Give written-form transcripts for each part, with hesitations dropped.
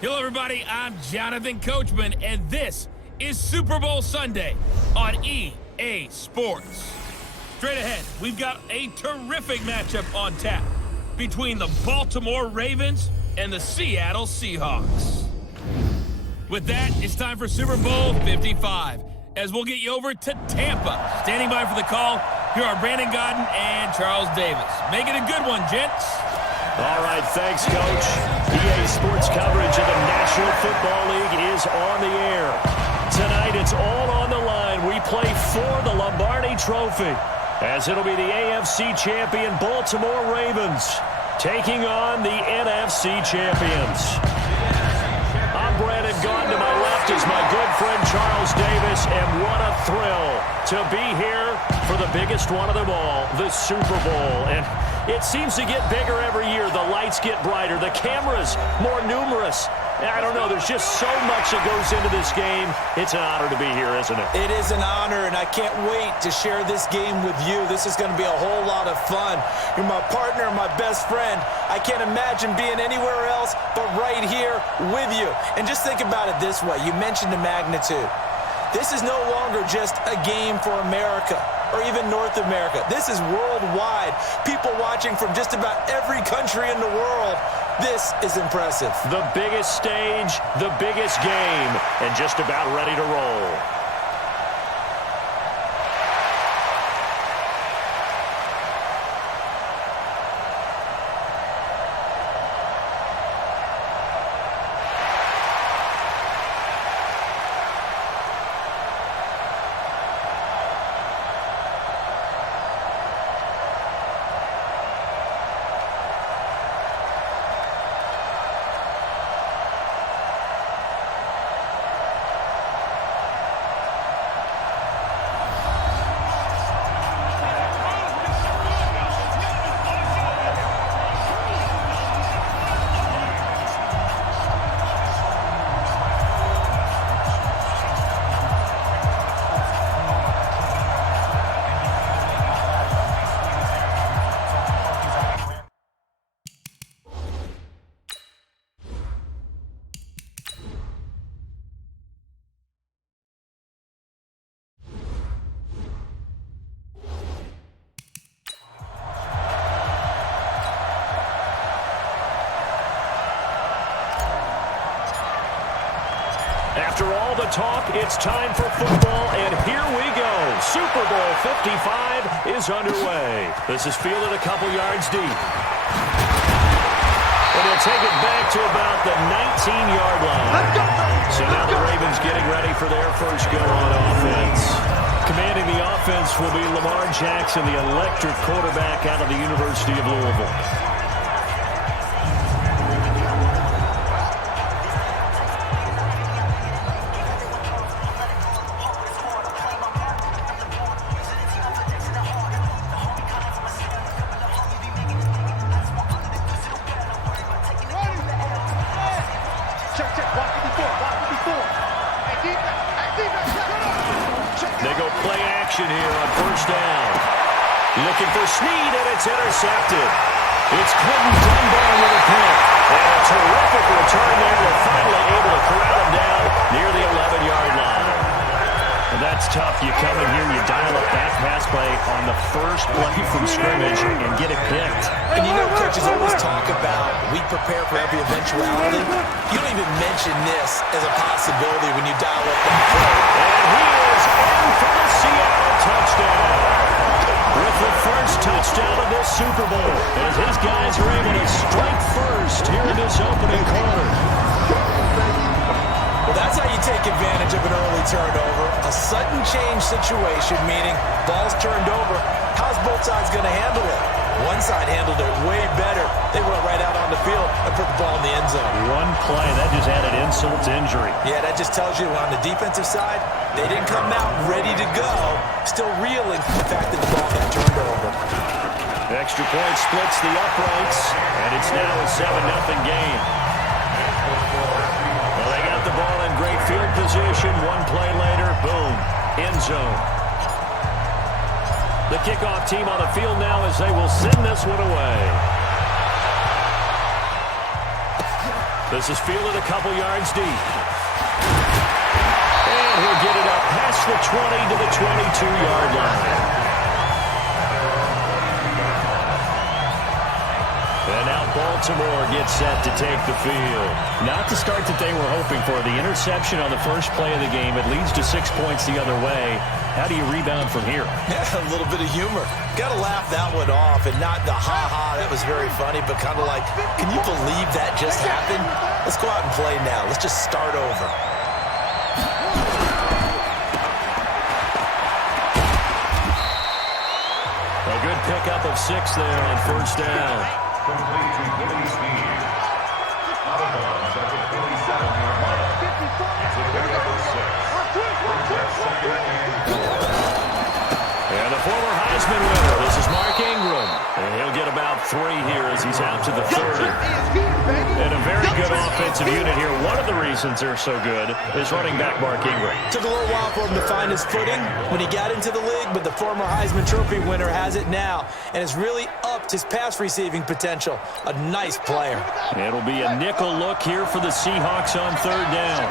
Hello, everybody. I'm Jonathan Coachman, and this is Super Bowl Sunday on EA Sports. Straight ahead, we've got a terrific matchup on tap between the Baltimore Ravens and the Seattle Seahawks. With that, it's time for Super Bowl 55, as we'll get you over to Tampa. Standing by for the call, here are Brandon Godden and Charles Davis. Make it a good one, gents. All right, thanks, Coach. EA Sports coverage of the National Football League is on the air. Tonight, it's all on the line. We play for the Lombardi Trophy, as it'll be the AFC champion Baltimore Ravens taking on the NFC champions. I'm Brandon Godden. To my left is my good friend Charles Davis, and what a thrill to be here for the biggest one of them all, the Super Bowl. And it seems to get bigger every year. The lights get brighter. The cameras more numerous. I don't know. There's just so much that goes into this game. It's an honor to be here, isn't it? It is an honor, and I can't wait to share this game with you. This is going to be a whole lot of fun. You're my partner, my best friend. I can't imagine being anywhere else but right here with you. And just think about it this way. You mentioned the magnitude. This is no longer just a game for America or even North America. This is worldwide. People watching from just about every country in the world. This is impressive. The biggest stage, the biggest game, and just about ready to roll. After all the talk, it's time for football, and here we go. Super Bowl 55 is underway. This is fielded a couple yards deep. And he'll take it back to about the 19-yard line. So now the Ravens getting ready for their first go on offense. Commanding the offense will be Lamar Jackson, the electric quarterback out of the University of Louisville. They go play action here on first down. Looking for Snead, and it's intercepted. It's Quinton Dunbar with a pick. And a terrific return there. They're finally able to corral him down near the 11-yard line. And that's tough. You come in here, you dial up that pass play on the first play from scrimmage and get it picked. And you know, coaches always talk about we prepare for every eventuality. You don't even mention this as a possibility when you dial up that play. And he is in for the Seattle touchdown. With the first touchdown of this Super Bowl, as his guys are able to strike first here in this opening quarter. Well, that's how you take advantage of an early turnover. A sudden change situation, meaning ball's turned over. How's both sides going to handle it? One side handled it way better. They went right out on the field and put the ball in the end zone. One play, that just added insult to injury. Yeah, that just tells you on the defensive side, they didn't come out ready to go, still reeling from the fact that the ball got turned over. Extra point splits the uprights, and it's now a 7-0 game. Well, they got the ball in great field position. One play later, boom, end zone. The kickoff team on the field now as they will send this one away. This is fielded a couple yards deep. And he'll get it up past the 20 to the 22-yard line. And now Baltimore gets set to take the field. Not the start that they were hoping for. The interception on the first play of the game. It leads to 6 points the other way. How do you rebound from here? Yeah, a little bit of humor. Got to laugh that one off, and not the ha-ha, that was very funny, but kind of like, can you believe that just happened? Let's go out and play now. Let's just start over. A good pickup of 6 there on first down. Complete to Willie Speed. Out of bounds at the 47-yard line. It's a pickup of 6. Brings up second and goal. And the former Heisman winner, this is Mark Ingram. And he'll get about 3 here as he's out to the 30. And a very good offensive unit here. One of the reasons they're so good is running back Mark Ingram. Took a little while for him to find his footing when he got into the league, but the former Heisman Trophy winner has it now and has really upped his pass receiving potential. A nice player. It'll be a nickel look here for the Seahawks on third down.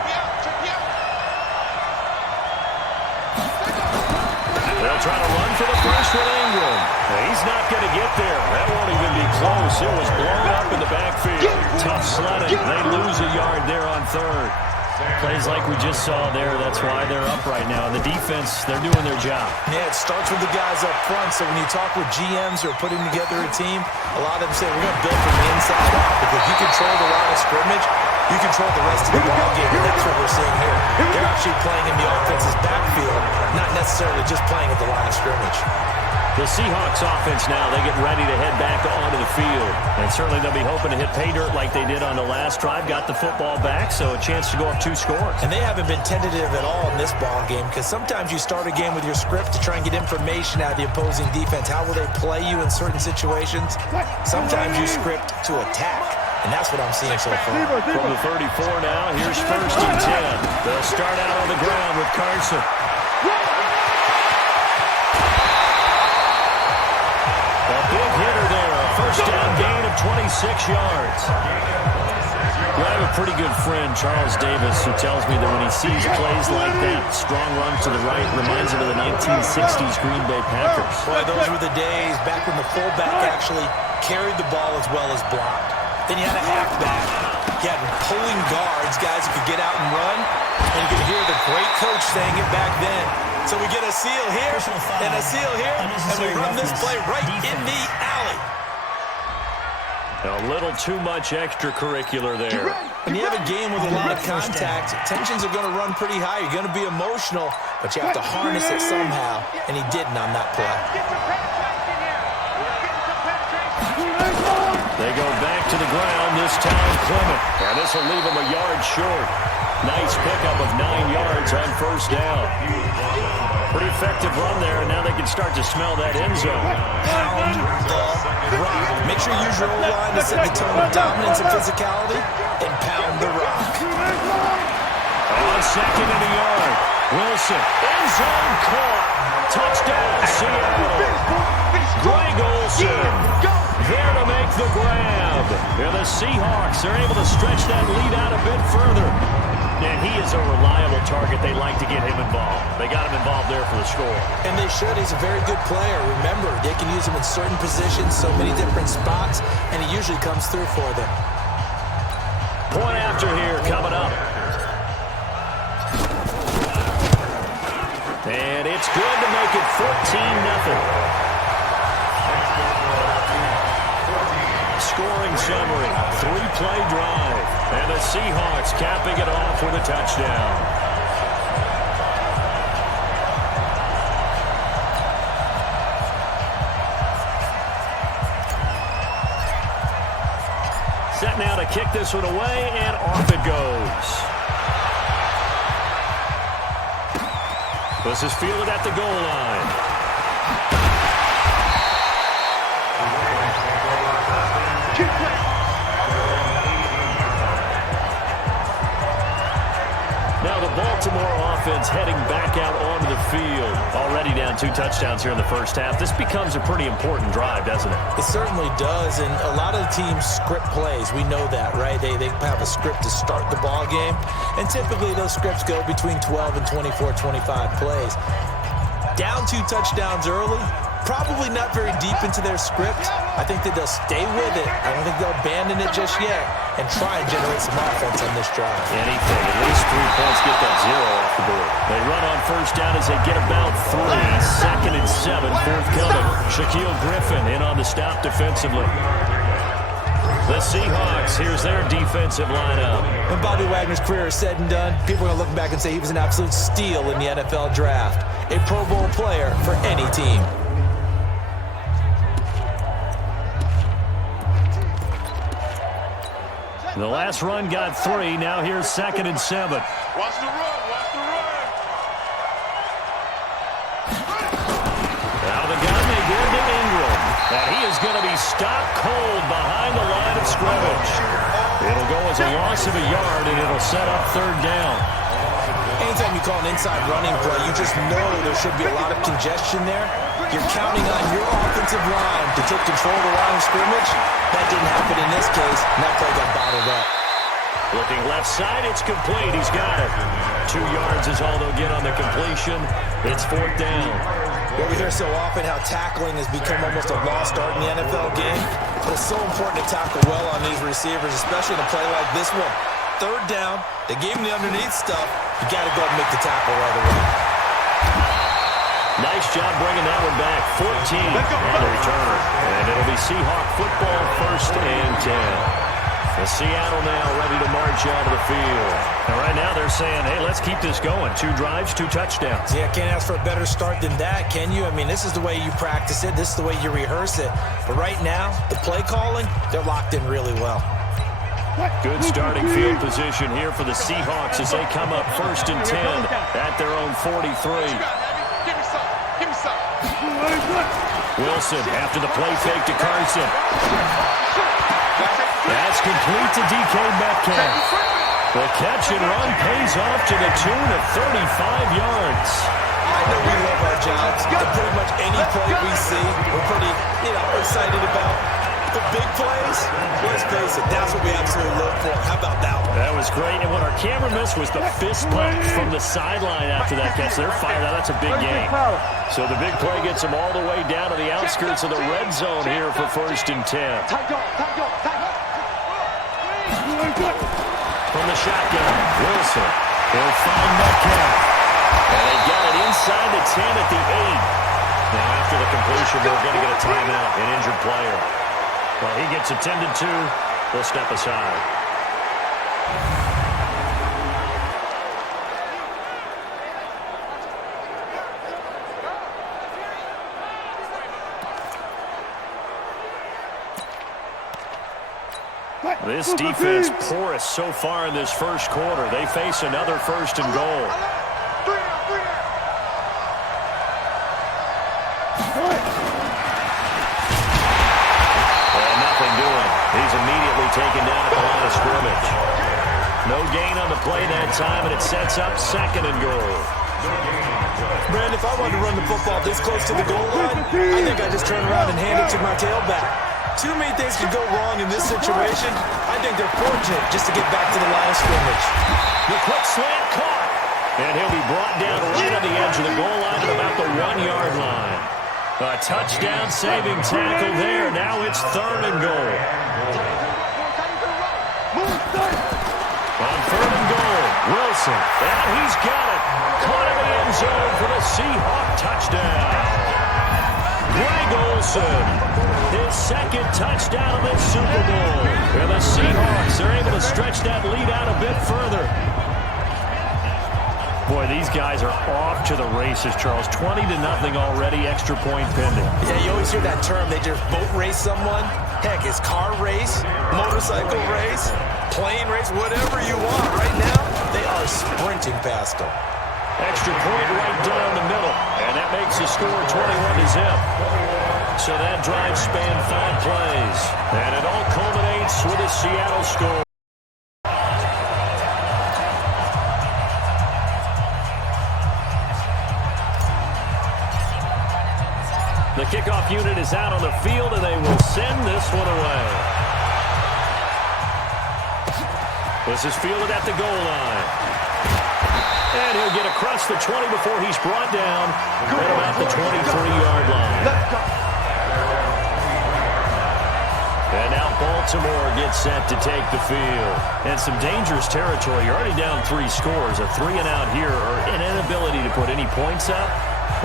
They'll try to run for the first with Ingram. He's not going to get there. That won't even be close. It was blown up in the backfield. Tough sledding. They lose a yard there on third. Plays like we just saw there. That's why they're up right now. The defense, they're doing their job. Yeah, it starts with the guys up front. So when you talk with GMs who are putting together a team, a lot of them say we're going to build from the inside out. Because you control the line of scrimmage, you control the rest of the ball game, and that's what we're seeing here. They're actually playing in the offense's backfield, not necessarily just playing at the line of scrimmage. The Seahawks offense now, they get ready to head back onto the field. And certainly they'll be hoping to hit pay dirt like they did on the last drive. Got the football back, so a chance to go up 2 scores. And they haven't been tentative at all in this ball game because sometimes you start a game with your script to try and get information out of the opposing defense. How will they play you in certain situations? Sometimes you script to attack. And that's what I'm seeing so far. From the 34 now, here's first and 10. They'll start out on the ground with Carson. A big hitter there, a first down gain of 26 yards. I have a pretty good friend, Charles Davis, who tells me that when he sees plays like that, strong runs to the right, reminds him of the 1960s Green Bay Packers. Boy, those were the days back when the fullback actually carried the ball as well as blocked. Then you had a halfback. You had pulling guards, guys who could get out and run. And you could hear the great coach saying it back then. So we get a seal here and a seal here, and we run this play right in the alley. A little too much extracurricular there. When you have a game with a lot of contact, tensions are going to run pretty high. You're going to be emotional, but you have to harness it somehow, and he didn't on that play. They go back to the ground, this time Clement. And this will leave him a yard short. Nice pickup of 9 yards on first down. Pretty effective run there, and now they can start to smell that end zone. Pound the rock. Make sure you use your O-line to set the tone of dominance and physicality, and pound the rock. On second and a yard. Wilson, end zone caught. Touchdown, Seattle. Greg Olsen there to make the grab. And the Seahawks are able to stretch that lead out a bit further. And he is a reliable target. They like to get him involved. They got him involved there for the score. And they should. He's a very good player. Remember, they can use him in certain positions, so many different spots, and he usually comes through for them. Point after here coming up. And it's good to make it 14-0. Scoring summary, 3-play drive, and the Seahawks capping it off with a touchdown. Set now to kick this one away, and off it goes. This is fielded at the goal line. Now the Baltimore offense heading back out onto the field. Already down 2 touchdowns here in the first half. This becomes a pretty important drive, doesn't it? It certainly does, and a lot of the teams script plays. We know that, right? They have a script to start the ball game, and typically those scripts go between 12 and 24, 25 plays. Down 2 touchdowns early, probably not very deep into their script. I think that they'll stay with it. I don't think they'll abandon it just yet and try and generate some offense on this drive. Anything. At least 3 points, get that 0 off the board. They run on first down as they get about 3. 2nd and 7, forthcoming. Shaquille Griffin in on the stop defensively. The Seahawks, here's their defensive lineup. When Bobby Wagner's career is said and done, people are going to look back and say he was an absolute steal in the NFL draft. A Pro Bowl player for any team. The last run got 3. Now here's 2nd and 7. Watch the run. Watch the run. Out of the gun, they give to Ingram. And he is going to be stopped cold behind the line of scrimmage. It'll go as a loss of a yard, and it'll set up 3rd down. Anytime you call an inside running play, you just know there should be a lot of congestion there. You're counting on your offensive line to take control of the line of scrimmage. That didn't happen in this case, and that play got bottled up. Looking left side, it's complete. He's got it. 2 yards is all they'll get on the completion. It's 4th down. Well, we hear so often how tackling has become almost a lost art in the NFL game. But it's so important to tackle well on these receivers, especially in a play like this one. 3rd down, they gave him the underneath stuff. You got to go and make the tackle right away. Nice job bringing that one back. 14 on the return. And it'll be Seahawk football, 1st and 10. The Seattle now ready to march out of the field. And right now they're saying, hey, let's keep this going. 2 drives, 2 touchdowns. Yeah, can't ask for a better start than that, can you? I mean, this is the way you practice it. This is the way you rehearse it. But right now, the play calling, they're locked in really well. Good starting field position here for the Seahawks as they come up 1st and 10 at their own 43. Wilson after the play fake to Carson. That's complete to DK Metcalf. The catch and run pays off to the tune of 35 yards. I know we love our jobs. And pretty much any play we see, we're pretty, excited about. The big plays, let's face it, that's what we absolutely look for. How about that one? That was great. And what our camera missed was the fist pump from the sideline after that catch. They're fired out. That's a big game. So the big play gets them all the way down to the outskirts of the red zone here for 1st and 10. From the shotgun, Wilson. He'll find Metcalf. And they get it inside the 10 at the 8. Now after the completion, they're going to get a timeout, an injured player. Well, he gets attended to. They'll step aside. This defense porous so far in this first quarter. They face another 1st and goal. Nothing doing. He's immediately taken down at the line of scrimmage. No gain on the play that time, and it sets up 2nd and goal. Brand, if I wanted to run the football this close to the goal line, I think I'd just turn around and hand it to my tailback. Too many things could go wrong in this situation. I think they're fortunate just to get back to the line of scrimmage. The quick slant caught. And he'll be brought down right on the edge of the goal line at about the 1-yard line. A touchdown-saving tackle there. Now it's 3rd and goal. On 3rd and goal, Wilson. And he's got it. Caught in the end zone for the Seahawk touchdown. Greg Olsen, his 2nd touchdown of this Super Bowl. And the Seahawks are able to stretch that lead out a bit further. Boy, these guys are off to the races, Charles. 20-0 already, extra point pending. Yeah, you always hear that term. They just boat race someone. Heck, it's car race, motorcycle race, plane race, whatever you want. Right now, they are sprinting past them. Extra point right down the middle, and that makes the score 21-0. So that drive spanned 5 plays, and it all culminates with a Seattle score. kickoff unit is out on the field, and they will send this one away. This is fielded at the goal line. And he'll get across the 20 before he's brought down at about the 23-yard line. And now Baltimore gets set to take the field. And some dangerous territory. You're already down 3 scores. A 3-and-out here, or an inability to put any points up.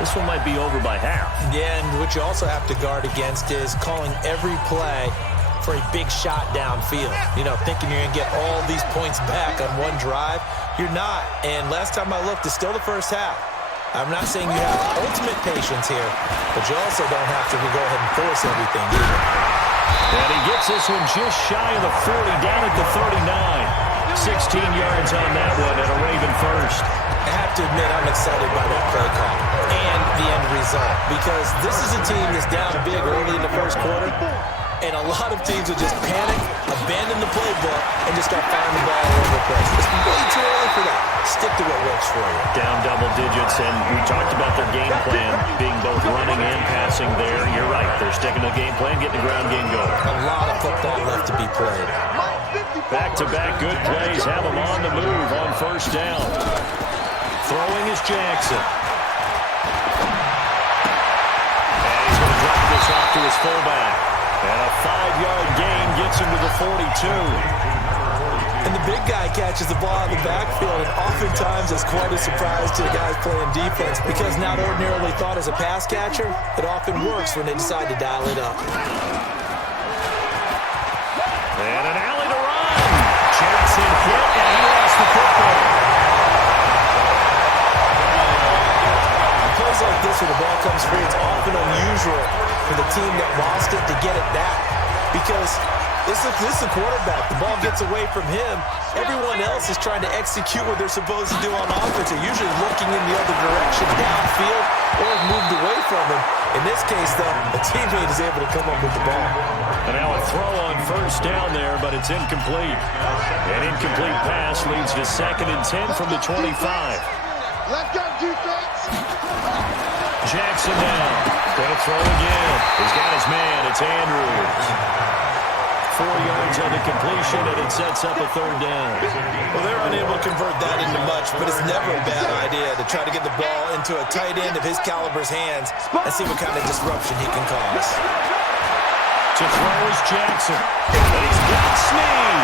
This one might be over by half. Yeah, and what you also have to guard against is calling every play for a big shot downfield. You know, thinking you're going to get all these points back on one drive. You're not. And last time I looked, it's still the first half. I'm not saying you have ultimate patience here, but you also don't have to go ahead and force everything either. And he gets this one just shy of the 40, down at the 39. 16 yards on that one, and a Raven first. I have to admit, I'm excited by that play call and the end result, because this is a team that's down big early in the first quarter, and a lot of teams will just panic, abandon the playbook, and just start firing the ball all over the place. It's way too early for that. Stick to what works for you. Down double digits, and we talked about their game plan being both running and passing there. You're right. They're sticking to the game plan, getting the ground game going. A lot of football left to be played. Back-to-back good plays have them on the move on first down. Throwing is Jackson. And he's going to drop this off to his fullback. And a 5-yard gain gets him to the 42. And the big guy catches the ball out of the backfield, and oftentimes it's quite a surprise to the guys playing defense, because not ordinarily thought as a pass catcher, it often works when they decide to dial it up. And an alley to run. Jackson hit, and he lost the football. Plays like this where the ball comes free, it's often unusual for the team that lost it to get it back, because this is the quarterback. The ball gets away from him. Everyone else is trying to execute what they're supposed to do on offense. They're usually looking in the other direction, downfield, or moved away from him. In this case, though, the teammate is able to come up with the ball. And now a throw on first down there, but it's incomplete. An incomplete pass leads to 2nd and 10 from the 25. Let's go, defense! Jackson down. Going to throw again. He's got his man. It's Andrews. 4 yards on the completion, and it sets up a 3rd down. Well, they're unable to convert that into much, but it's never a bad idea to try to get the ball into a tight end of his caliber's hands and see what kind of disruption he can cause. To throw is Jackson. And he's got Snead.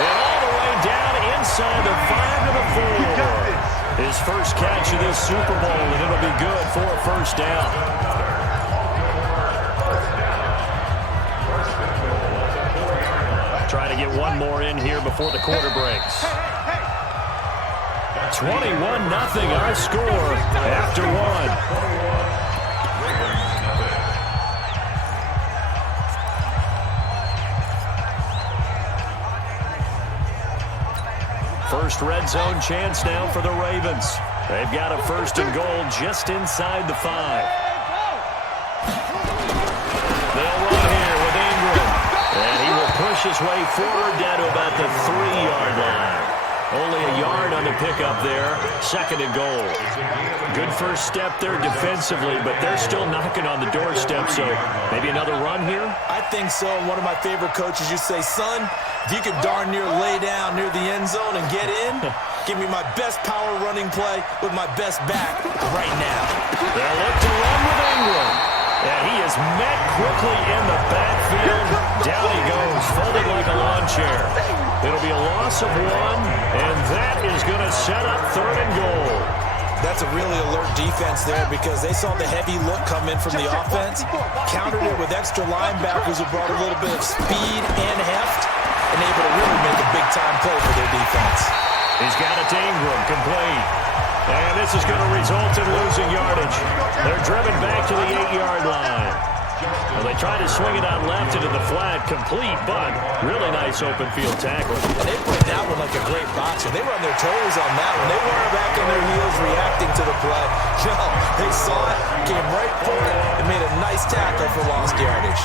And all the way down inside the 5 to the 4. His first catch of this Super Bowl, and it'll be good for a first down. Try to get one more in here before the quarter breaks. 21-0 our score after one. First red zone chance now for the Ravens. They've got a 1st and goal just inside the 5. They'll run here with Ingram. And he will push his way forward down to about the 3-yard line. Only a yard on the pickup there. 2nd and goal. Good first step there defensively, but they're still knocking on the doorstep, so maybe another run here? I think so. One of my favorite coaches used to say, son, if you could darn near lay down near the end zone and get in, give me my best power running play with my best back right now. They'll look to run with Ingram. And he is met quickly in the backfield. Down he goes, folded like a lawn chair. It'll be a loss of 1, and that is going to set up 3rd and goal. That's a really alert defense there, because they saw the heavy look come in from the offense, countered it with extra linebackers who brought a little bit of speed and heft, and able to really make a big-time play for their defense. He's got it to Ingram, complete. And this is going to result in losing yardage. They're driven back to the 8-yard line. Well, they try to swing it out left into the flat, complete, but really nice open field tackle. And they played that one like a great boxer. They were on their toes on that one. They weren't back on their heels reacting to the play. No, they saw it, came right for it, and made a nice tackle for lost yardage.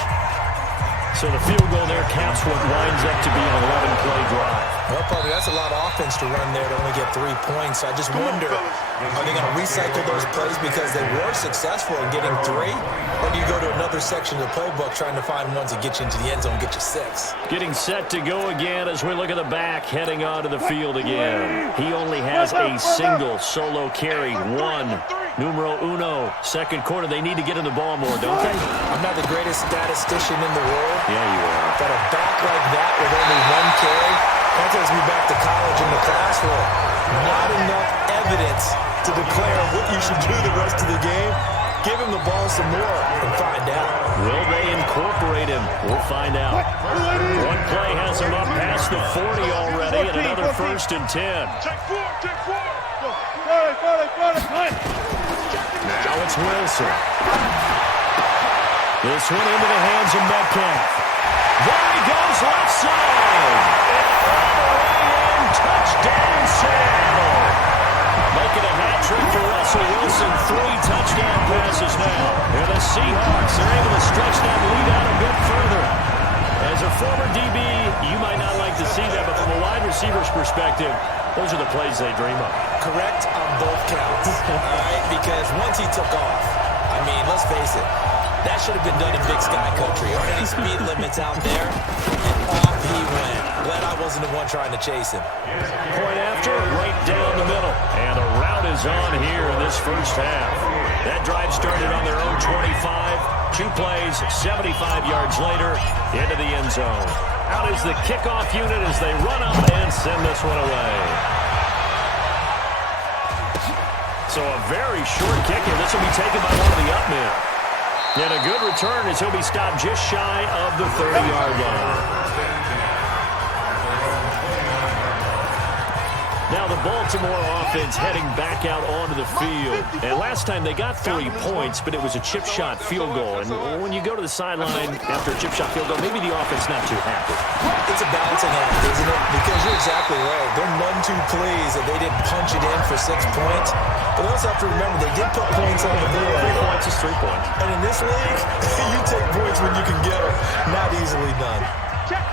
So the field goal there caps what winds up to be an 11-play drive. Well, probably that's a lot of offense to run there to only get 3 points. So I just wonder, are they going to recycle those plays because they were successful in getting 3? Or do you go to another section of the playbook trying to find ones that get you into the end zone and get you 6? Getting set to go again as we look at the back, heading onto the field again. He only has a single solo carry, 1. Numero uno, second quarter. They need to get in the ball more, don't they? I'm not the greatest statistician in the world. Yeah, you are. But a back like that with only 1 carry, that takes me back to college in the classroom. Not enough evidence to declare what you should do the rest of the game. Give him the ball some more and find out. Will they incorporate him? We'll find out. One play has him up past the 40 already, and another 1st and 10. Now it's Wilson. This one into the hands of Metcalf. There he goes, left side. And all the way in, touchdown Seattle. Making a hat trick for Russell Wilson. 3 touchdown passes now. And the Seahawks are able to stretch that lead out a bit further. As a former DB, you might not like to see that, but from a wide receiver's perspective, those are the plays they dream of. Correct on both counts, all right? Because once he took off, I mean, let's face it, that should have been done in Big Sky Country. Aren't any speed limits out there? And off he went. Glad I wasn't the one trying to chase him. Point after, right down the middle. And the route is on here in this first half. That drive started on their own 25. 2 plays, 75 yards later, into the end zone. Out is the kickoff unit as they run up and send this one away. So a very short kick, and this will be taken by one of the up men. And a good return as he'll be stopped just shy of the 30-yard line. Now the Baltimore offense heading back out onto the field. And last time they got 3 points, but it was a chip shot field goal. And when you go to the sideline after a chip shot field goal, maybe the offense not too happy. It's a balancing act, isn't it? Because you're exactly right. They're none too pleased that they didn't punch it in for 6 points. But they also have to remember they did put points on the board. 3 points is 3 points. And in this league, you take points when you can get them. Not easily done. Check.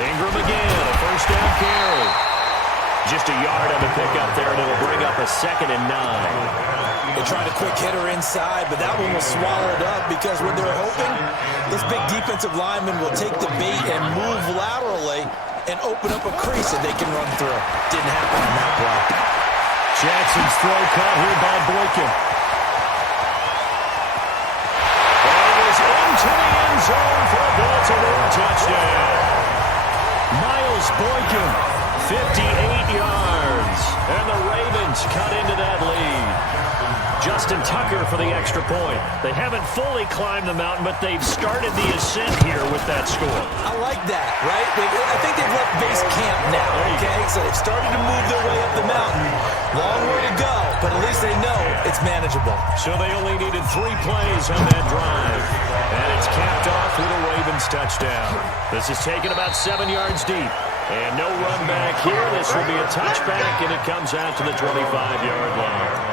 Ingram again, a first down carry. Just a yard on the pickup there, and it'll bring up a 2nd and 9. They tried a quick hitter inside, but that one was swallowed up because what they're hoping, this big defensive lineman will take the bait and move laterally and open up a crease that they can run through. Didn't happen on that play. Jackson's throw caught here by Boykin. And it was into the end zone for a Baltimore touchdown. Miles Boykin, 58 yards, and the Ravens cut into that lead. Justin Tucker for the extra point. They haven't fully climbed the mountain, but they've started the ascent here with that score. I like that, right? I think they've left base camp now, okay? So they've started to move their way up the mountain. Long way to go, but at least they know it's manageable. So they only needed 3 plays on that drive. And it's capped off with a Ravens touchdown. This is taken about 7 yards deep. And no run back here. This will be a touchback, and it comes out to the 25-yard line.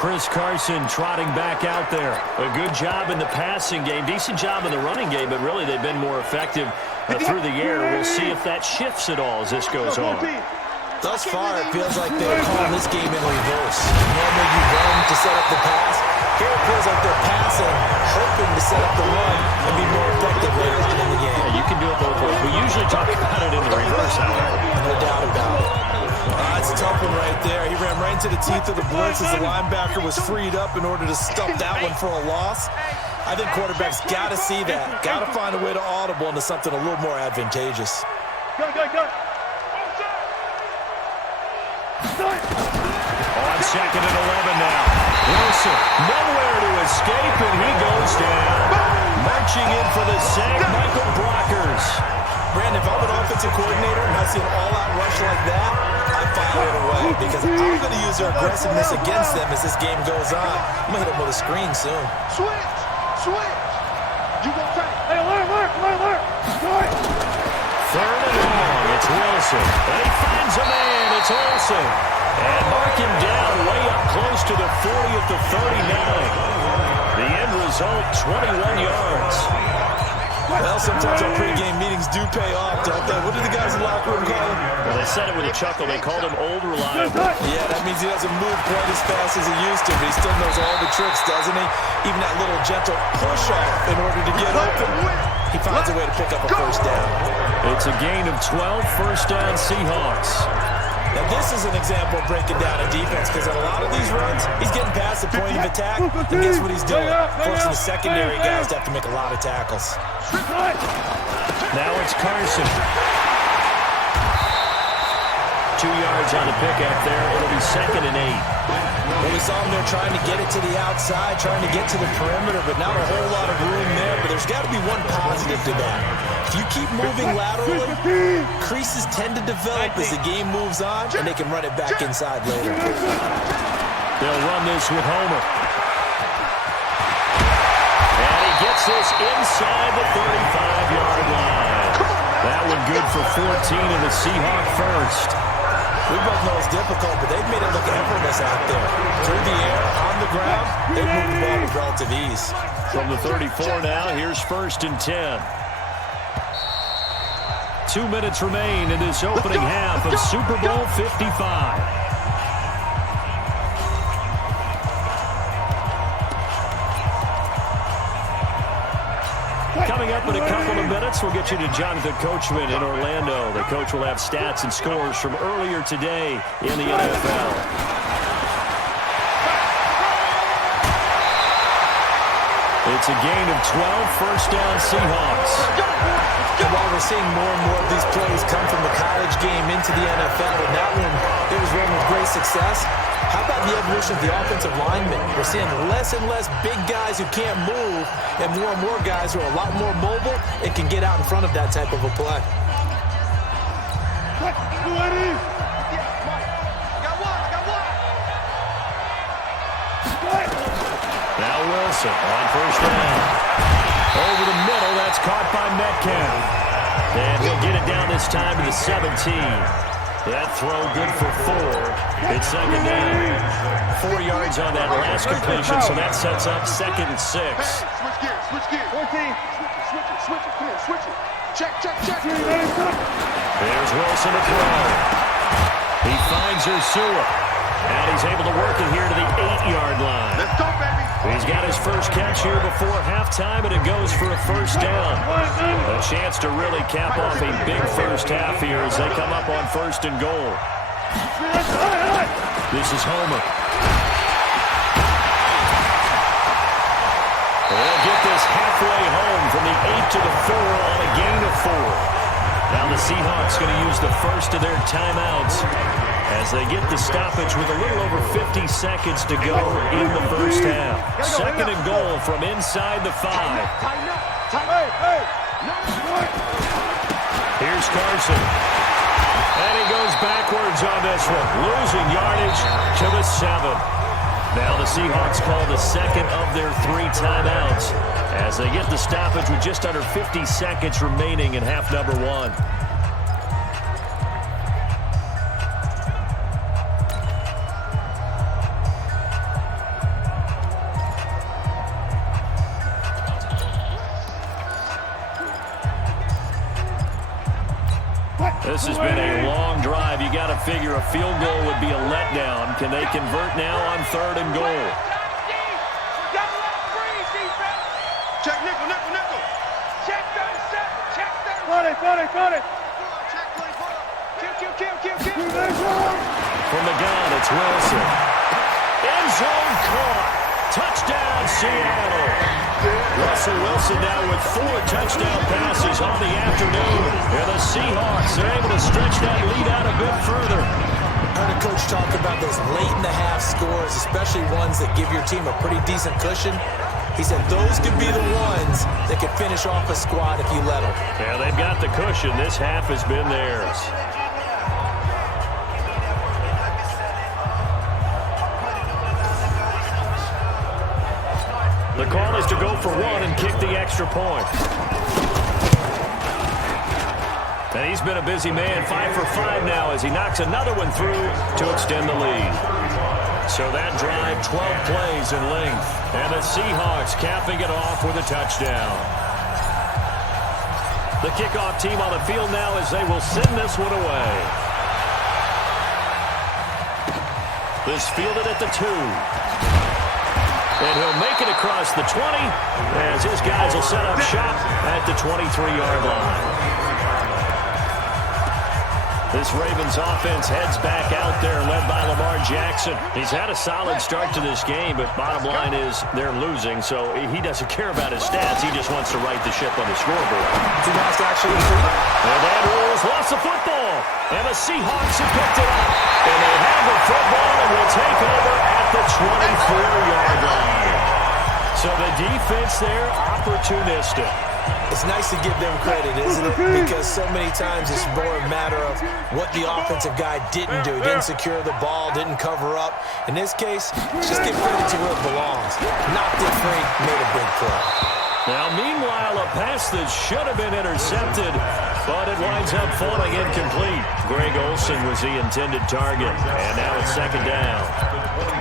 Chris Carson trotting back out there. A good job in the passing game. Decent job in the running game, but really they've been more effective through the air. We'll see if that shifts at all as this goes on. Thus far, it feels like they're calling this game in reverse. Normally you run to set up the pass. Here it feels like they're passing, hoping to set up the run and be more effective later on in the game. Yeah, you can do it both ways. We usually talk about it in the reverse, however. No doubt about it. That's a tough one right there. He ran right into the teeth of the blitz as the linebacker was freed up in order to stuff that one for a loss. I think quarterbacks got to see that. Got to find a way to audible into something a little more advantageous. Go. On 2nd and 11 now. Wilson nowhere to escape, and he goes down. Marching in for the sack, Michael Brockers. Brandon, if I'm an offensive coordinator and I see an all-out rush like that, I file it away because I'm going to use their aggressiveness against them as this game goes on. I'm going to hit them with a screen soon. Switch. You go tight. Hey, alert. 3rd and long, it's Wilson. And he finds a man, it's Olsen. And mark him down way up close to the 40 at the 39. The end result, 21 yards. Well, sometimes our pregame meetings do pay off, don't they? What do the guys in the locker room call him? Well, they said it with a chuckle. They called him Old Reliable. Yeah, that means he doesn't move quite as fast as he used to, but he still knows all the tricks, doesn't he? Even that little gentle push-off in order to get open. He finds a way to pick up a first down. It's a gain of 12, first down Seahawks. Now, this is an example of breaking down a defense, because on a lot of these runs, he's getting past the point of attack, and guess what he's doing? Forcing the secondary guys to have to make a lot of tackles. Now it's Carson. 2 yards on the pickup there. It'll be 2nd and 8. Well, we saw him there trying to get it to the outside, trying to get to the perimeter, but not a whole lot of room there. But there's got to be one positive to that. If you keep moving laterally, creases tend to develop as the game moves on, and they can run it back inside later. They'll run this with Homer. And he gets this inside the 35-yard line. That one good for 14 in the Seahawk first. We both know it's difficult, but they've made it look effortless out there. Through the air, on the ground, they've moved the ball with relative ease. From the 34 now, here's 1st and 10. 2 minutes remain in this opening half of Super Bowl 55. Coming up in a couple of minutes, we'll get you to Jonathan Coachman in Orlando. The coach will have stats and scores from earlier today in the NFL. It's a gain of 12, first down Seahawks. And while we're seeing more and more of these plays come from the college game into the NFL, and that one, it was run with great success. How about the evolution of the offensive linemen? We're seeing less and less big guys who can't move, and more guys who are a lot more mobile and can get out in front of that type of a play. Now Wilson on first down. Over the middle, that's caught by Metcalf. And he'll get it down this time to the 17. That throw good for 4. It's 2nd down. 4 yards on that last completion, so that sets up 2nd and 6. Switch gears. Switch it. Come on, switch it. Check. There's Wilson to throw. He finds Ursua. And he's able to work it here to the 8-yard line. Let's go, baby. He's got his first catch here before halftime, and it goes for a first down. A chance to really cap off a big first half here as they come up on 1st and goal. This is Homer. They'll get this halfway home from the 8 to the 4 on a gain of 4. Now the Seahawks going to use the first of their timeouts as they get the stoppage with a little over 50 seconds to go in the first half. 2nd and goal from inside the 5. Here's Carson. And he goes backwards on this one, losing yardage to the 7. Now the Seahawks call the 2nd of their 3 timeouts as they get the stoppage with just under 50 seconds remaining in half number 1. This has been a long drive. You got to figure a field goal would be a letdown. Can they convert now on 3rd and goal? Check nickel. Check 37. Check 37. Got it. Check 24. Kill. From the gun, it's Wilson. End zone caught. Touchdown, Seattle. Russell Wilson now with 4 touchdown passes on the afternoon. And the Seahawks are able to stretch that lead out a bit further. I heard a coach talk about those late-in-the-half scores, especially ones that give your team a pretty decent cushion. He said those could be the ones that could finish off a squad if you let them. Yeah, they've got the cushion. This half has been theirs. The call is to go for 1 and kick the extra point. And he's been a busy man, 5 for 5 now as he knocks another one through to extend the lead. So that drive, 12 plays in length. And the Seahawks capping it off with a touchdown. The kickoff team on the field now as they will send this one away. This fielded at the 2. And he'll make it across the 20 as his guys will set up shop at the 23-yard line. This Ravens offense heads back out there, led by Lamar Jackson. He's had a solid start to this game, but bottom line is they're losing, so he doesn't care about his stats. He just wants to right the ship on the scoreboard. He wants to actually treat it. And Andrews lost the football, and the Seahawks have picked it up. And they have the football and will take over at the 24-yard line. So the defense there, opportunistic. It's nice to give them credit, isn't it? Because so many times it's more a matter of what the offensive guy didn't do. He didn't secure the ball, didn't cover up. In this case, just give credit to where it belongs. Knocked it free, made a big play. Now, meanwhile, a pass that should have been intercepted, but it winds up falling incomplete. Greg Olsen was the intended target, and now it's second down.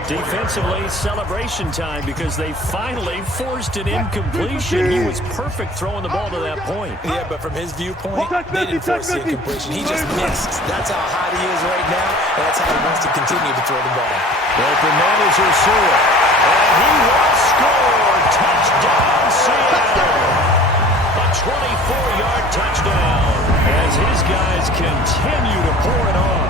Defensively, celebration time because they finally forced an incompletion. He was perfect throwing the ball to that point. Yeah, but from his viewpoint, they didn't force the incompletion. He just missed. That's how hot he is right now, and that's how he wants to continue to throw the ball. Open man is Ursua, and he will score. Touchdown, Seattle. A 24-yard touchdown as his guys continue to pour it on.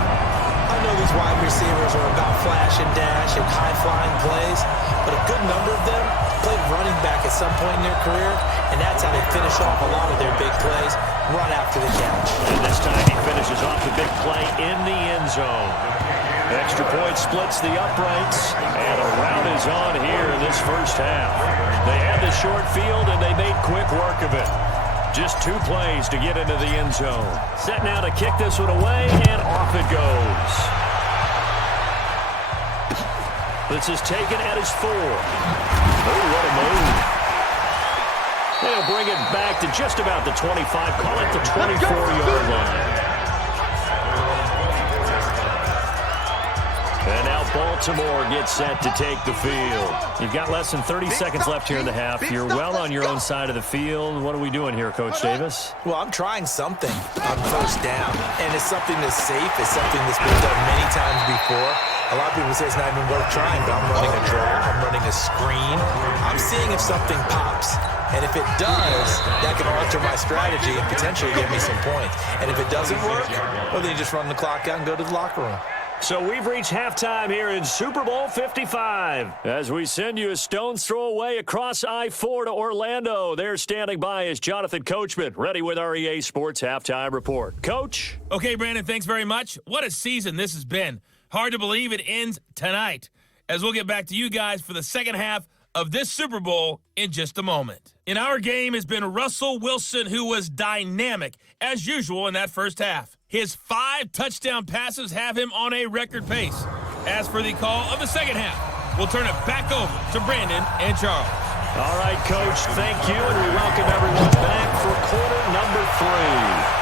I know these wide receivers are about flash and dash and high-flying plays, but a good number of them played running back at some point in their career, and that's how they finish off a lot of their big plays, run after the catch. And this time he finishes off the big play in the end zone. Extra point splits the uprights, and a rout is on here in this first half. They had the short field, and they made quick work of it. Just 2 plays to get into the end zone. Set now to kick this one away, and off it goes. This is taken at his 4. Oh, what a move. They'll bring it back to just about the 25, call it the 24-yard line. And now Baltimore gets set to take the field. You've got less than 30 seconds left here in the half. You're well on your own side of the field. What are we doing here, Coach Davis? Well, I'm trying something on first down, and it's something that's safe. It's something that's been done many times before. A lot of people say it's not even worth trying, but I'm running a draw. I'm running a screen. I'm seeing if something pops. And if it does, that can alter my strategy and potentially give me some points. And if it doesn't work, well, then you just run the clock out and go to the locker room. So we've reached halftime here in Super Bowl 55. As we send you a stone's throw away across I-4 to Orlando. There standing by is Jonathan Coachman, ready with our EA Sports Halftime Report. Coach? Okay, Brandon, thanks very much. What a season this has been. Hard to believe it ends tonight, as we'll get back to you guys for the second half of this Super Bowl in just a moment. In our game has been Russell Wilson, who was dynamic, as usual, in that first half. His 5 touchdown passes have him on a record pace. As for the call of the second half, we'll turn it back over to Brandon and Charles. All right, Coach, thank you, and we welcome everyone back for quarter number 3.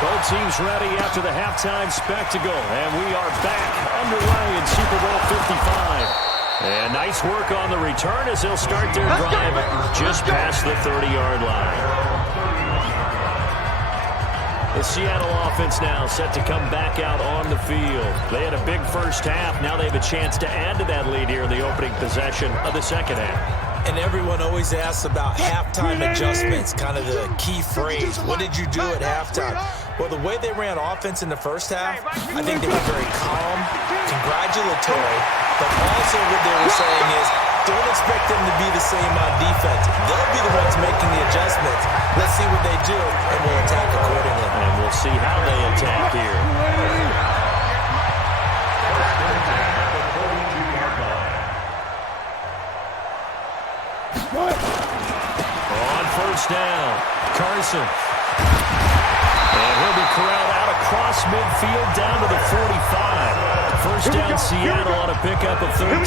Both teams ready after the halftime spectacle, and we are back underway in Super Bowl 55. And nice work on the return as they'll start their drive just past the 30-yard line. The Seattle offense now set to come back out on the field. They had a big first half. Now they have a chance to add to that lead here in the opening possession of the second half. And everyone always asks about halftime adjustments, kind of the key phrase. What did you do at halftime? Well, the way they ran offense in the first half, I think they were very calm, congratulatory, but also what they were saying is, don't expect them to be the same on defense. They'll be the ones making the adjustments. Let's see what they do, and we'll attack accordingly. And we'll see how they attack here. On first down, Carson. And he'll be corralled out across midfield down to the 45. First down, Seattle on a pickup of 13.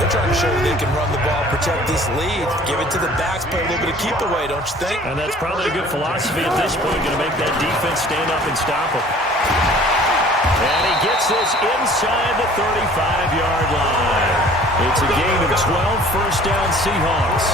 They're trying to show they can run the ball, protect this lead, give it to the backs, play a little bit of keep away, don't you think? And that's probably a good philosophy at this point, going to make that defense stand up and stop him. And he gets this inside the 35-yard line. It's a gain of 12, first down Seahawks.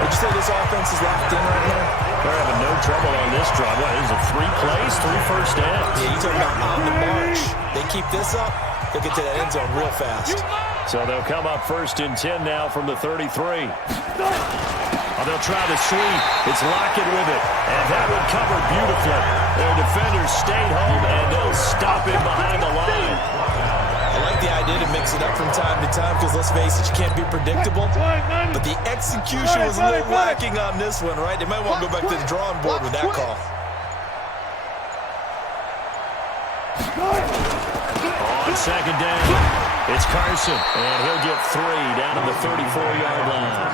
Would you say this offense is locked in right now? They're having no trouble on this drive. What is it, 3 plays, 3 first downs? Yeah, you talk about on the march. They keep this up, they'll get to that end zone real fast. So they'll come up 1st and 10 now from the 33. Oh, they'll try the sweep. It's Lockett with it. And that one covered beautifully. Their defenders stayed home, and they'll stop him behind the line. I like the idea to mix it up from time to time because, let's face it, you can't be predictable. But the execution was a little lacking on this one, right? They might want to go back to the drawing board with that call. On 2nd down, it's Carson, and he'll get 3 down to the 34-yard line.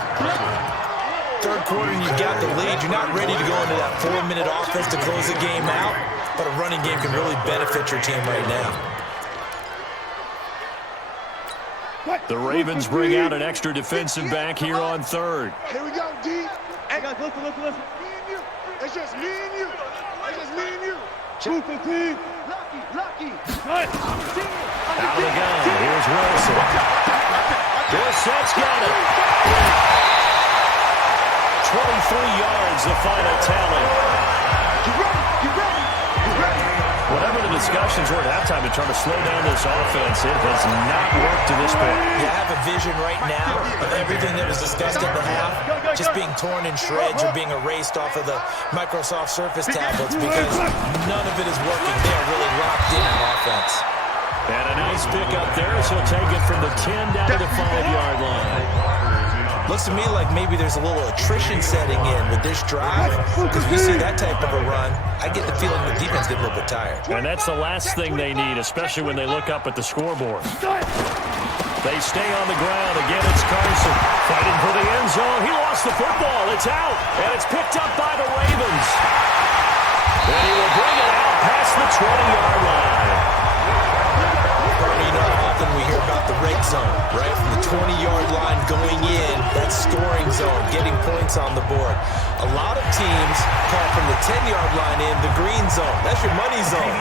3rd quarter, and you got the lead. You're not ready to go into that 4-minute offense to close the game out, but a running game can really benefit your team right now. The Ravens bring out an extra defensive back here on 3rd. Here we go, D. Hey, guys, listen. Me and you. It's just me and you. It's just me and you. 2-15. Lucky. Out of the gun. Here's Wilson. Dorsett's got it. 23 yards, the final tally. You ready. Whatever the discussions were at halftime to try to slow down this offense, it has not worked to this point. You have a vision right now of everything that was discussed at the half just being torn in shreds or being erased off of the Microsoft Surface tablets because none of it is working. They are really locked in on offense. And a nice pick up there as he'll take it from the 10 down to the 5-yard line. Looks to me like maybe there's a little attrition setting in with this drive because we see that type of a run. I get the feeling the defense getting a little bit tired. And that's the last thing they need, especially when they look up at the scoreboard. They stay on the ground. Again, it's Carson fighting for the end zone. He lost the football. It's out, and it's picked up by the Ravens. And he will bring it out past the 20-yard line. You know how often we hear about the red zone, right? From the 20-yard line going in, that scoring zone, getting points on the board. A lot of teams call from the 10-yard line in the green zone. That's your money zone.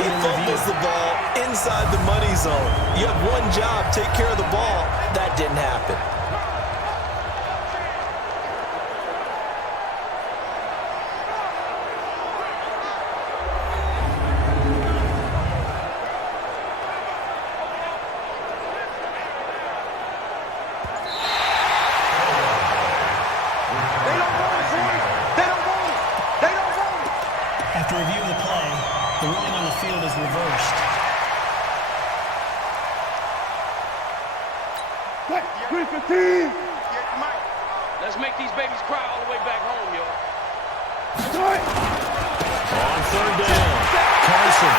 He fumbles the ball inside the money zone. You have one job, take care of the ball. That didn't happen. After review of the play, the ruling on the field is reversed. Let's make these babies cry all the way back home, yo. On 3rd down, Carson.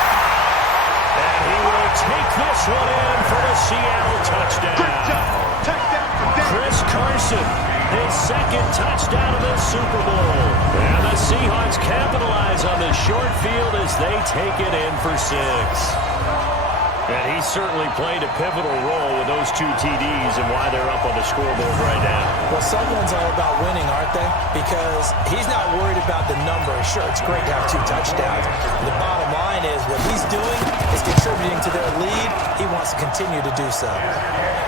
And he will take this one in for the Seattle touchdown. Chris Carson, his 2nd touchdown of the Super Bowl. And the Seahawks capitalize on the short field as they take it in for 6. And he certainly played a pivotal role with those 2 TDs and why they're up on the scoreboard right now. Well, someone's all about winning, aren't they? Because he's not worried about the number. Sure, it's great to have 2 touchdowns. The bottom line is what he's doing is contributing to their lead. He wants to continue to do so.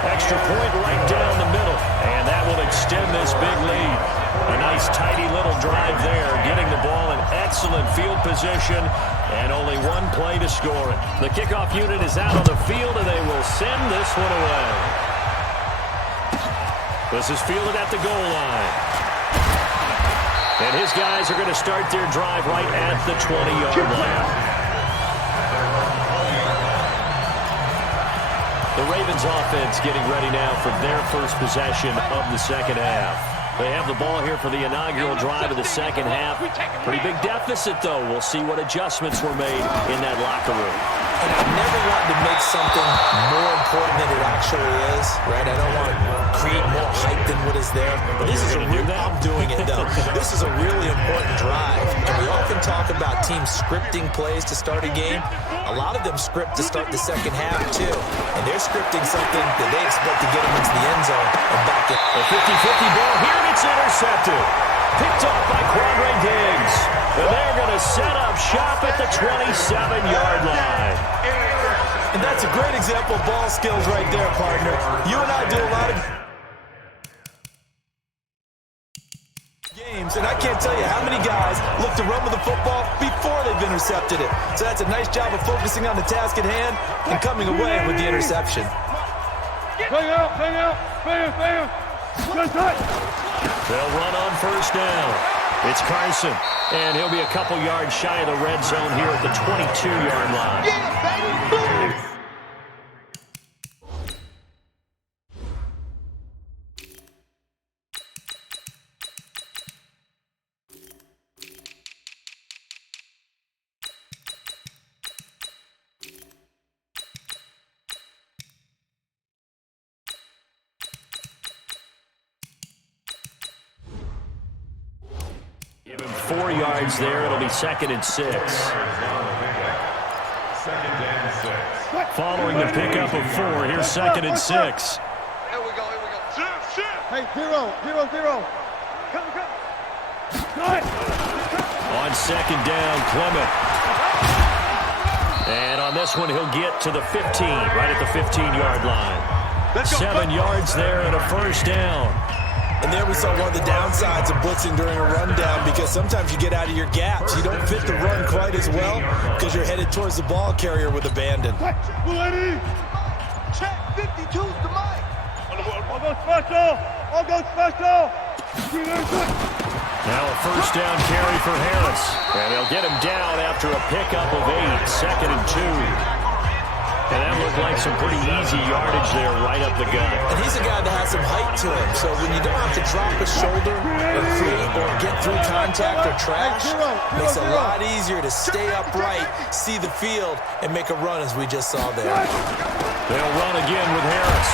Extra point right down the middle, and that will extend this big lead. A nice, tidy little drive there, getting the ball in excellent field position, and only 1 play to score it. The kickoff unit is out on the field, and they will send this one away. This is fielded at the goal line. And his guys are going to start their drive right at the 20-yard line. The Ravens offense getting ready now for their first possession of the 2nd half. They have the ball here for the inaugural drive of the 2nd half. Pretty big deficit, though. We'll see what adjustments were made in that locker room. And I've never wanted to make something more important than it actually is, right? I don't want to create more hype than what is there. But this is a real, I'm doing it, though. This is a really important drive. And we often talk about teams scripting plays to start a game. A lot of them script to start the 2nd half, too. And they're scripting something that they expect to get them into the end zone and back in. A 50-50 ball here, and it's intercepted. Picked off by Quandre Diggs. And they're going to set up shop at the 27-yard line. And that's a great example of ball skills right there, partner. You and I do a lot of games, and I can't tell you how many guys look to run with the football before they've intercepted it. So that's a nice job of focusing on the task at hand and coming away with the interception. Bang out, bang out, bang, bang. Good touch. They'll run on first down. It's Carson, and he'll be a couple yards shy of the red zone here at the 22-yard line. Yeah, baby, boom. Give him 4 yards there. It'll be 2nd and 6. 2nd and 6. Following the pickup of 4, here's 2nd and 6. Here we go, here we go. Shift, shift. Hey, 0, 0, 0. Come. Cut. On 2nd down, Clement. And on this one, he'll get to the 15, right at the 15-yard line. 7 yards there and a first down. And there we saw one of the downsides of blitzing during a rundown, because sometimes you get out of your gaps. You don't fit the run quite as well because you're headed towards the ball carrier with abandon. Check, 52's the mic. I'll go special. I'll go special. Now a first down carry for Harris. And they'll get him down after a pickup of 8, 2nd and 2. And that looked like some pretty easy yardage there right up the gut. And he's a guy that has some height to him. So when you don't have to drop a shoulder or get through contact or trash, it makes it a lot easier to stay upright, see the field, and make a run as we just saw there. They'll run again with Harris.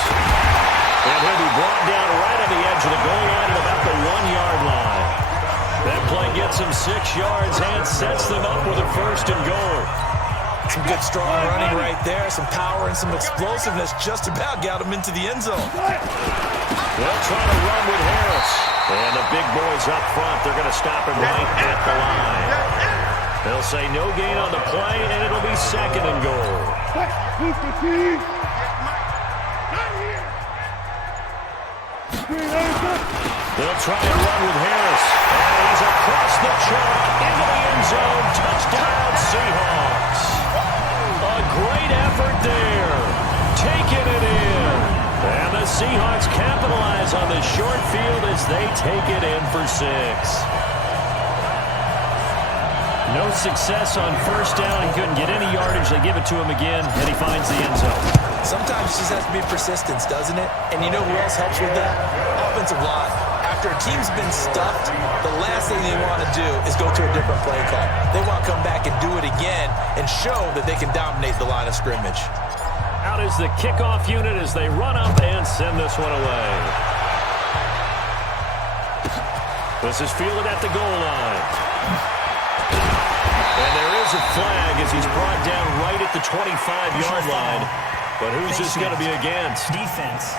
And he'll be brought down right on the edge of the goal line at about the 1-yard line. That play gets him 6 yards and sets them up with a 1st and goal. Some good, strong running right there. Some power and some explosiveness just about got him into the end zone. They'll try to run with Harris. And the big boys up front, they're going to stop him right at the line. They'll say no gain on the play, and it'll be 2nd and goal. They'll try and run with Harris. And he's across the chalk into the end zone. Touchdown, Seahawks. A great effort there. Taking it in. And the Seahawks capitalize on the short field as they take it in for 6. No success on first down. He couldn't get any yardage. They give it to him again, and he finds the end zone. Sometimes it just has to be persistence, doesn't it? And you know who else helps with that? Offensive line. After a team's been stuffed, the last thing they want to do is go to a different play call. They want to come back and do it again and show that they can dominate the line of scrimmage. Out is the kickoff unit as they run up and send this one away. This is fielded at the goal line. And there is a flag as he's brought down right at the 25-yard line. But who's this going to be against? Defense.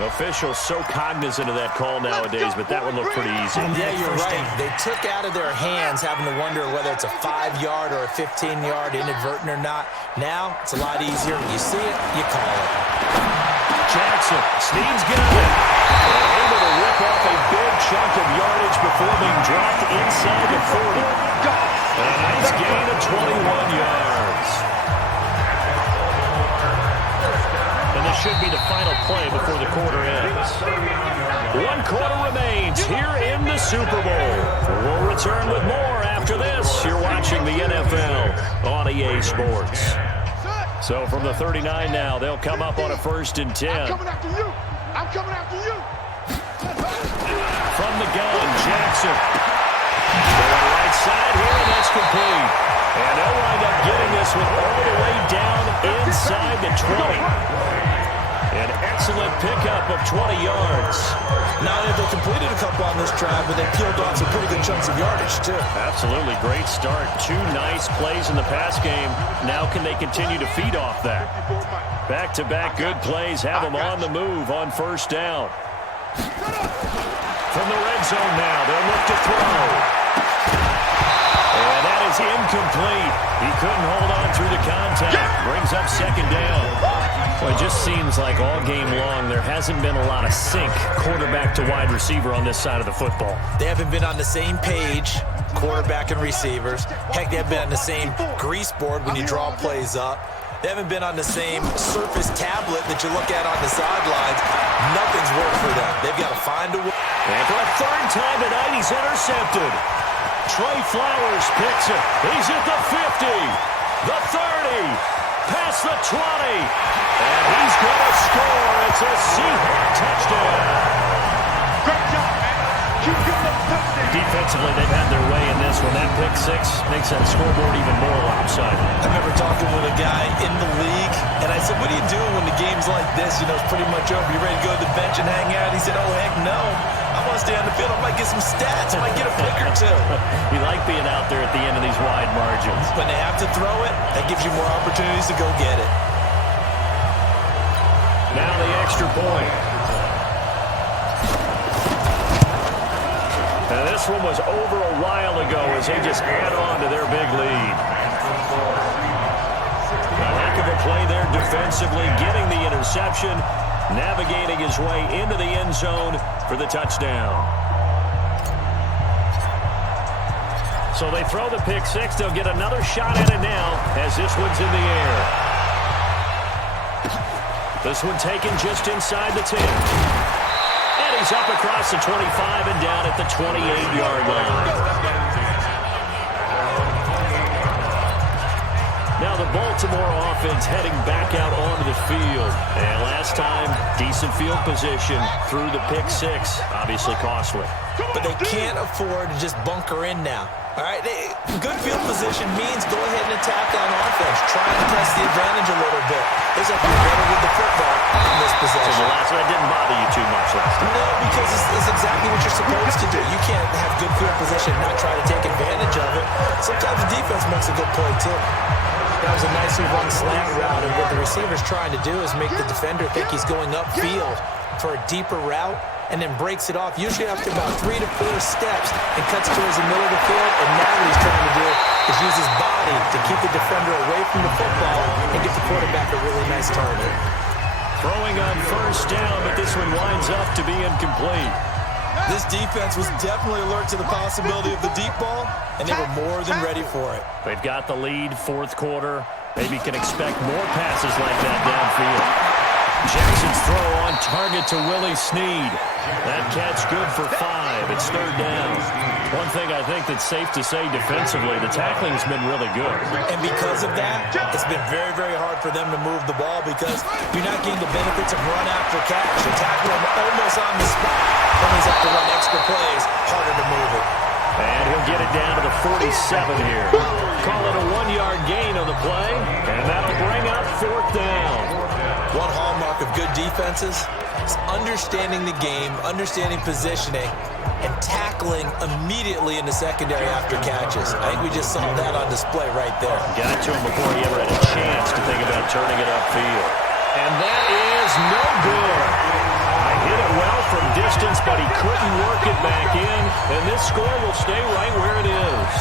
Officials so cognizant of that call nowadays, but that one looked pretty easy. Yeah, you're right. They took out of their hands having to wonder whether it's a 5-yard or a 15-yard, inadvertent or not. Now, it's a lot easier. You see it, you call it. Jackson, Snead's got it. Able to rip off a big chunk of yardage before being dropped inside the 40. A nice gain of 21 yards. And this should be the final play before the quarter ends. 1 quarter remains here in the Super Bowl. We'll return with more after this. You're watching the NFL on EA Sports. So from the 39 now, they'll come up on a 1st and 10. I'm coming after you. I'm coming after you. From the gun, Jackson. Going right side here, and that's complete. And they'll wind up getting this one all the way down inside the 20. An excellent pickup of 20 yards. Not only have they completed a couple on this drive, but they peeled off some pretty good chunks of yardage, too. Absolutely. Great start. 2 nice plays in the pass game. Now can they continue to feed off that? Back-to-back good plays have them on the move on first down. From the red zone now, they'll look to throw. And that is incomplete. He couldn't hold on through the contact. Brings up 2nd down. Well, it just seems like all game long there hasn't been a lot of sync quarterback to wide receiver on this side of the football. They haven't been on the same page, quarterback and receivers. Heck, they haven't been on the same grease board when you draw plays up. They haven't been on the same surface tablet that you look at on the sidelines. Nothing's worked for them. They've got to find a way. And for a third time tonight, he's intercepted. Tre Flowers picks it. He's at the 50, the 30, past the 20. And he's going to score. It's a Seahawks touchdown. Great job, man. Keep giving up touchdowns. Defensively, they've had their way in this one. That pick six makes that scoreboard even more lopsided. I remember talking with a guy in the league, and I said, what do you do when the game's like this? You know, it's pretty much over. You ready to go to the bench and hang out? He said, oh, heck no. I want to stay on the field. I might get some stats. I might get a pick or two. We like being out there at the end of these wide margins. When they have to throw it, that gives you more opportunities to go get it. Now the extra point. And this one was over a while ago as they just add on to their big lead. A heck of a play there defensively, getting the interception, navigating his way into the end zone for the touchdown. So they throw the pick six. They'll get another shot at it now as this one's in the air. This one taken just inside the 10. And he's up across the 25 and down at the 28-yard line. Now the Baltimore offense heading back out onto the field. And last time, decent field position through the pick six. Obviously costly. But they can't afford to just bunker in now. All right, good field position means go ahead and attack on offense. Try and press the advantage a little bit. They have to be better with the football on this possession. So the last one didn't bother you too much last time. No, because it's exactly what you're supposed to do. You can't have good field position and not try to take advantage of it. Sometimes the defense makes a good play, too. That was a nicely run slant route, and what the receiver's trying to do is make the defender think he's going upfield for a deeper route, and then breaks it off, usually after about 3 to 4 steps, and cuts towards the middle of the field. And now what he's trying to do is use his body to keep the defender away from the football and get the quarterback a really nice target. Throwing on first down, but this one winds up to be incomplete. This defense was definitely alert to the possibility of the deep ball, and they were more than ready for it. They've got the lead, fourth quarter. Maybe can expect more passes like that downfield. Jackson's throw on target to Willie Snead. That catch good for 5. It's third down. One thing I think that's safe to say defensively, the tackling's been really good. And because of that, it's been very, very hard for them to move the ball because you're not getting the benefits of run after catch. You tackle him almost on the spot. Then he's have to run extra plays, harder to move it. And he'll get it down to the 47 here. Call it a 1-yard gain on the play, and that'll bring up fourth down. One hallmark of good defenses is understanding the game, understanding positioning, and tackling immediately in the secondary after catches. I think we just saw that on display right there. Got to him before he ever had a chance to think about turning it upfield. And that is no good. I hit it well from distance, but he couldn't work it back in, and this score will stay right where it is.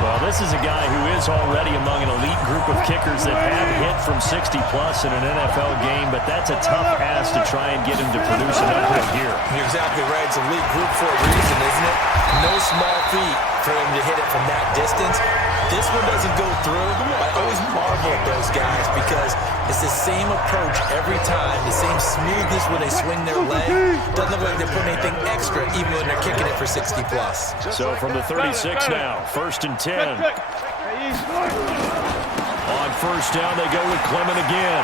Well, this is a guy who is already among an elite group of kickers that have hit from 60-plus in an NFL game, but that's a tough ask to try and get him to produce enough right here. You're exactly right. It's an elite group for a reason, isn't it? No small feat for him to hit it from that distance. This one doesn't go through. I always marvel at those guys because it's the same approach every time, the same smoothness when they swing their leg. Doesn't look like they're putting anything extra even when they're kicking it for 60-plus. So from the 36 now, 1st and 10. On first down, they go with Clement again.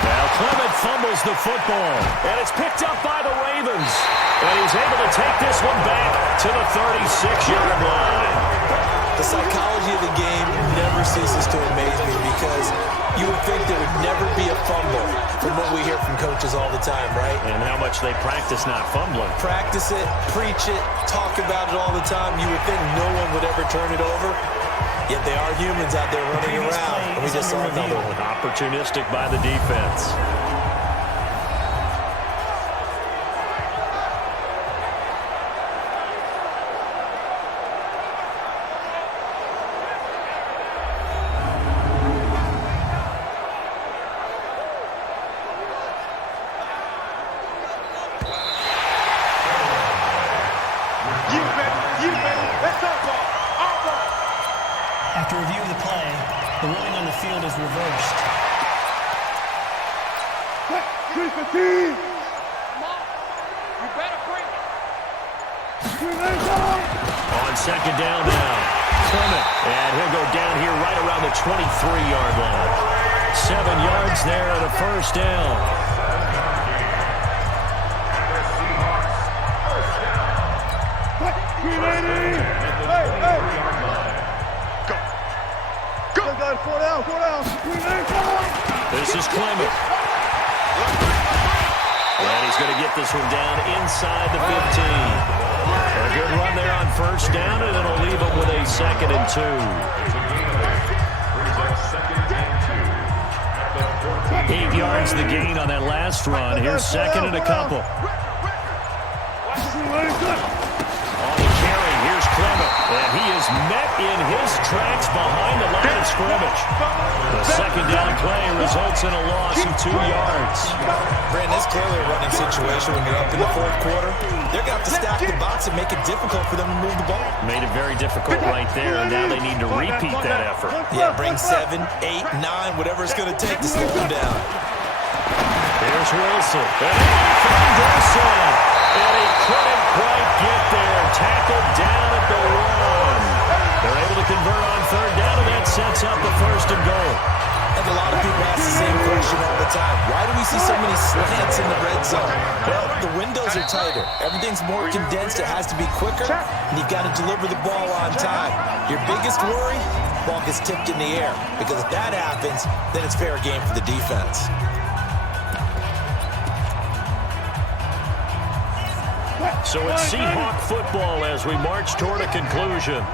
Now Clement fumbles the football, and it's picked up by the Ravens. And he's able to take this one back to the 36-yard line. The psychology of the game never ceases to amaze me because you would think there would never be a fumble from what we hear from coaches all the time, right? And how much they practice not fumbling. Practice it, preach it, talk about it all the time. You would think no one would ever turn it over. Yet they are humans out there running around. And we just saw another one. Opportunistic by the defense. After review of the play, the ruling on the field is reversed. 315. You better bring it. On second down now. Clement, and he'll go down here right around the 23-yard line. 7 yards there and a first down. This is Clement. And he's going to get this one down inside the 15. A good run there on first down, and it'll leave him with a 2nd and 2. 8 yards the gain on that last run. Here's 2nd and a couple. On the carry, here's Clement. And he is met in his tracks behind the line of scrimmage. The second down play results in a loss of 2 yards. Brandon, it's clearly a running situation when you're up in the fourth quarter. They're going to have to stack the box and make it difficult for them to move the ball. Made it very difficult right there, and now they need to repeat that effort. Yeah, bring 7, 8, 9, whatever it's going to take to slow them down. Here's Wilson. And Ursua. And he couldn't quite get there. Tackled down at the 1. They're able to convert on third down, and that sets up the 1st and goal. And a lot of people ask the same question all the time. Why do we see so many slants in the red zone? Well, the windows are tighter. Everything's more condensed. It has to be quicker, and you've got to deliver the ball on time. Your biggest worry, ball gets tipped in the air. Because if that happens, then it's fair game for the defense. So it's Seahawk football as we march toward a conclusion.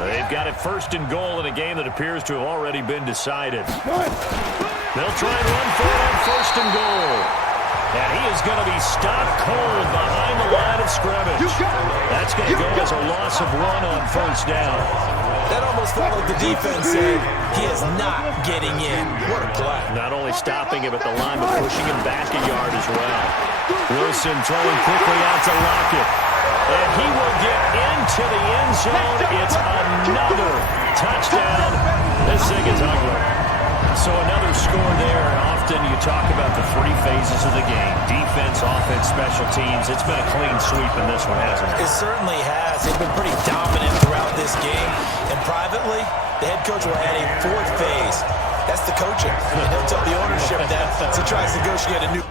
They've got it 1st and goal in a game that appears to have already been decided. They'll try and run for it on 1st and goal. And he is going to be stopped cold behind the line of scrimmage. That's going to go as a loss of 1 on 1st down. That almost felt like the defense said, he is not getting in. What a play. Not only stopping him at the line, but pushing him back a yard as well. Wilson throwing quickly out to Lockett. And he will get into the end zone. It's another touchdown. This thing is ugly. So another score there. Often you talk about the 3 phases of the game. Defense, offense, special teams. It's been a clean sweep in this one, hasn't it? It certainly has. They've been pretty dominant throughout this game. And privately, the head coach will add a 4th phase. That's the coaching. And he'll tell the ownership that as he tries to negotiate a new...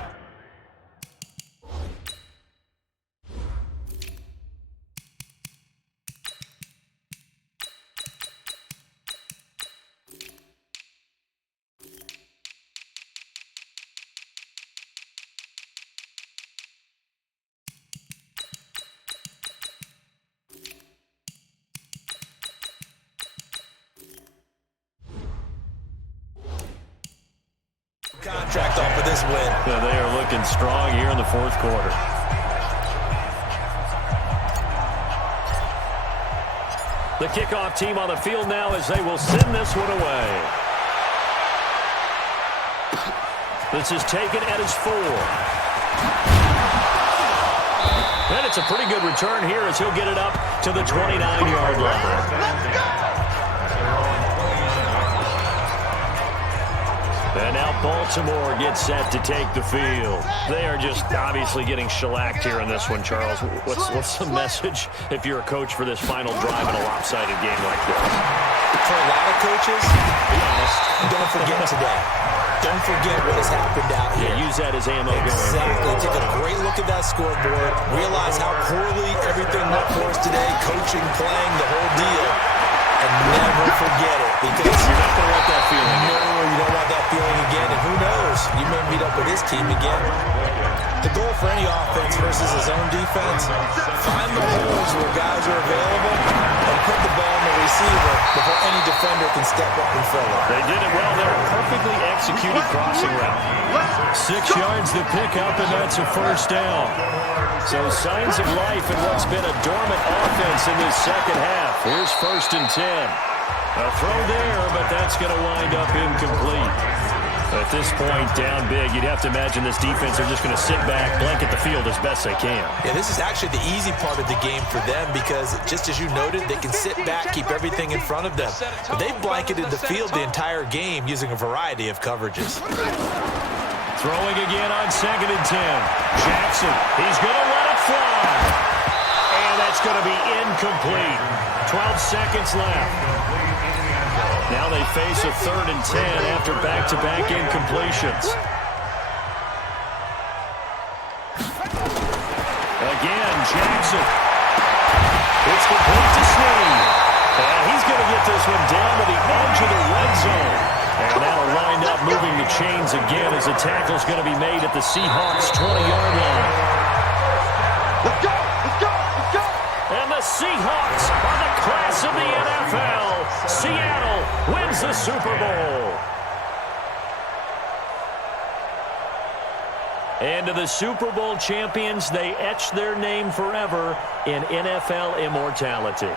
contract off of this win. Yeah, they are looking strong here in the 4th quarter. The kickoff team on the field now as they will send this one away. This is taken at his 4. And it's a pretty good return here as he'll get it up to the 29-yard line. And now Baltimore gets set to take the field. They are just obviously getting shellacked here in this one, Charles. What's the message if you're a coach for this final drive in a lopsided game like this? For a lot of coaches, be honest, don't forget today. Don't forget what has happened out here. Yeah, use that as ammo going Exactly. forward. Take a great look at that scoreboard. Realize how poorly everything went for us today. Coaching, playing, the whole deal. And never forget it. Because you're not going to want that feeling. No, you don't want that feeling again. And who knows? You may meet up with his team again. The goal for any offense versus his own defense, find the holes where guys are available and put the ball in the receiver before any defender can step up and fill it. They did it well there. Perfectly executed crossing route. 6 yards to pick up, and that's a 1st down. So signs of life in what's been a dormant offense in this second half. Here's 1st and 10. A throw there, but that's going to wind up incomplete. At this point, down big, you'd have to imagine this defense are just going to sit back, blanket the field as best they can. Yeah, this is actually the easy part of the game for them because, just as you noted, they can sit back, keep everything in front of them. But they've blanketed the field the entire game using a variety of coverages. Throwing again on 2nd and 10. Jackson, he's going to let it fly. And that's going to be incomplete. 12 seconds left. Now they face a 3rd and 10 after back-to-back incompletions. Again, Jackson. It's complete to Snead. And he's going to get this one down to the edge of the red zone. And that'll wind up moving the chains again as the tackle's going to be made at the Seahawks' 20-yard line. Let's go! Let's go! Let's go! And the Seahawks are the class of the NFL. Seattle wins the Super Bowl. And to the Super Bowl champions, they etch their name forever in NFL immortality.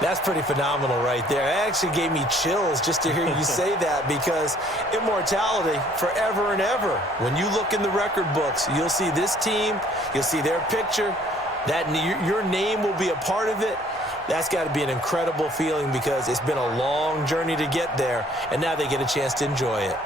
That's pretty phenomenal right there. It actually gave me chills just to hear you say that because immortality forever and ever. When you look in the record books, you'll see this team, you'll see their picture, that your name will be a part of it. That's got to be an incredible feeling because it's been a long journey to get there, and now they get a chance to enjoy it.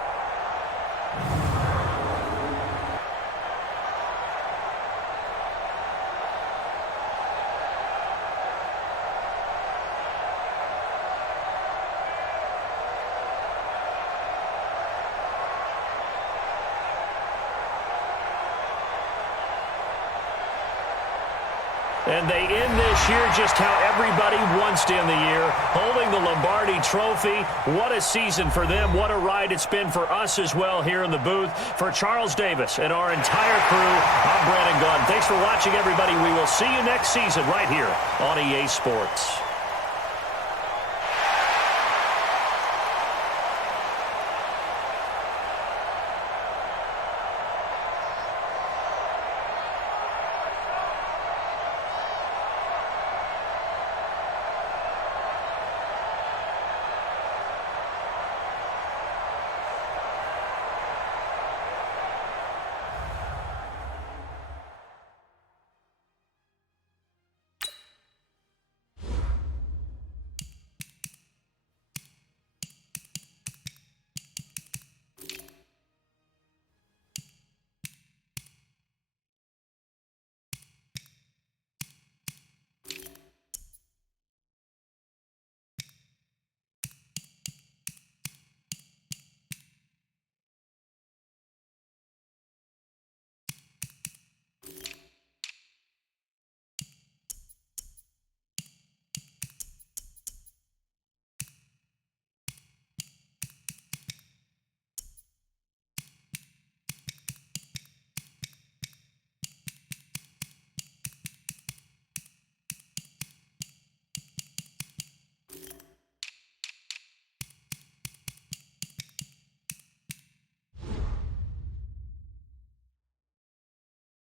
And they end this year just how everybody wants to end the year, holding the Lombardi Trophy. What a season for them. What a ride it's been for us as well here in the booth. For Charles Davis and our entire crew, I'm Brandon Gunn. Thanks for watching, everybody. We will see you next season right here on EA Sports.